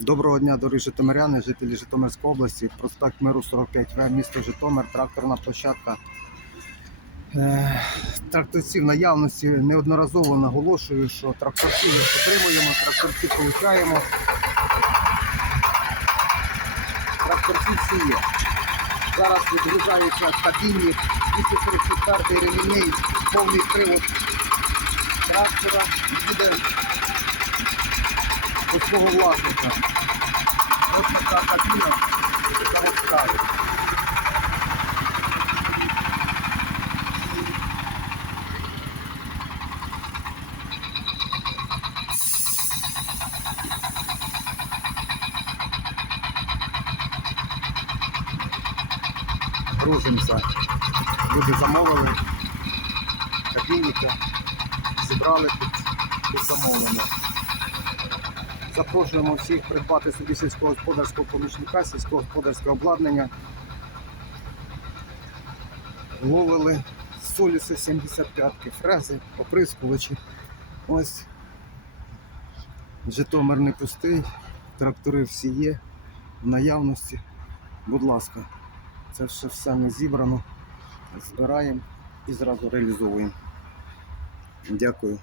Доброго дня, дорогі житомиряни, жителі Житомирської області. Проспект Миру 45В, місто Житомир, тракторна площадка. Е, Тракторців наявності неодноразово наголошую, що тракторців отримуємо, тракторці получаємо. Тракторці всі є. Зараз відгружаються в кабіні 234 ремінний, повний привод трактора буде до свого власника. Ось така кабіна заводська. Грузимося. Люди замовили кабінника, зібрали тут замовлено. Запрошуємо всіх придбати собі сільськогосподарського помічника, сільськогосподарське обладнання. Ловили соліси 75-ки, фрези, оприскувачі. Ось Житомир не пустий, трактори всі є в наявності. Будь ласка, це все, все не зібрано. Збираємо і зразу реалізовуємо. Дякую.